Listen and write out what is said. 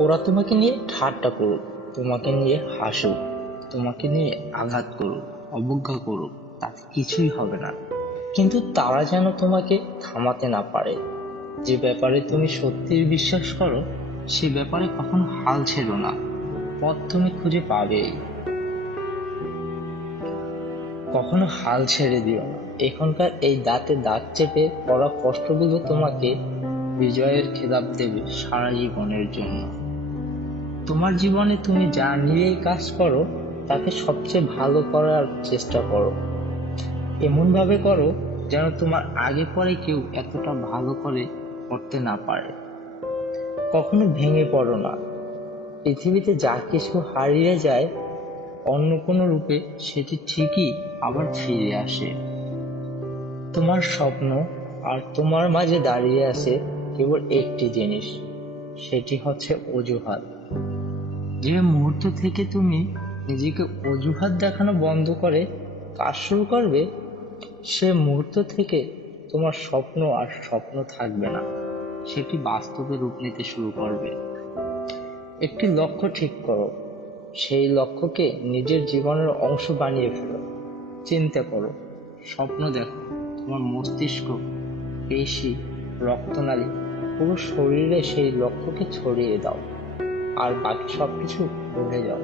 ওরা তোমাকে নিয়ে ঠাট্টা করুক, তোমাকে নিয়ে হাসুক, তোমাকে নিয়ে আঘাত করুক, অবজ্ঞা করুক, তাতে কিছুই হবে না। কিন্তু তারা যেন তোমাকে থামাতে না পারে। যে ব্যাপারে তুমি সত্যিই বিশ্বাস করো, সে ব্যাপারে কখনো হাল ছেড়ো না। পথ তুমি খুঁজে পাবে। কখনো হাল ছেড়ে দিও না। এখনকার এই দাঁতে দাঁত চেপে পড়া কষ্টগুলো তোমাকে বিজয়ের খেতাব দেবে সারা জীবনের জন্য। তোমার জীবনে তুমি যা নিয়েই কাজ করো, তাকে সবচেয়ে ভালো করার চেষ্টা করো। এমন ভাবে করো যেন তোমার আগে পরে কেউ এতটা ভালো করে করতে না পারে। কখনো ভেঙে পড়ো না। পৃথিবীতে যা কিছু হারিয়ে যায়, অন্য কোনো রূপে সেটি ঠিকই আবার ফিরে আসে। তোমার স্বপ্ন আর তোমার মাঝে দাঁড়িয়ে আছে কেবল একটি জিনিস, সেটি হচ্ছে অজুহাত। যে মুহূর্ত থেকে তুমি নিজেকে অজুহাত দেখানো বন্ধ করে কাজ শুরু করবে, সে মুহূর্ত থেকে তোমার স্বপ্ন আর স্বপ্ন থাকবে না, সেটি বাস্তবে রূপ নিতে শুরু করবে। একটি লক্ষ্য ঠিক করো, সেই লক্ষ্যকে নিজের জীবনের অংশ বানিয়ে ফেলো। চিন্তা করো, স্বপ্ন দেখো, তোমার মস্তিষ্ক, পেশি, রক্তনালী, পুরো শরীরে সেই লক্ষ্যকে ছড়িয়ে দাও, আর বাকি সবকিছু ভুলে যাও।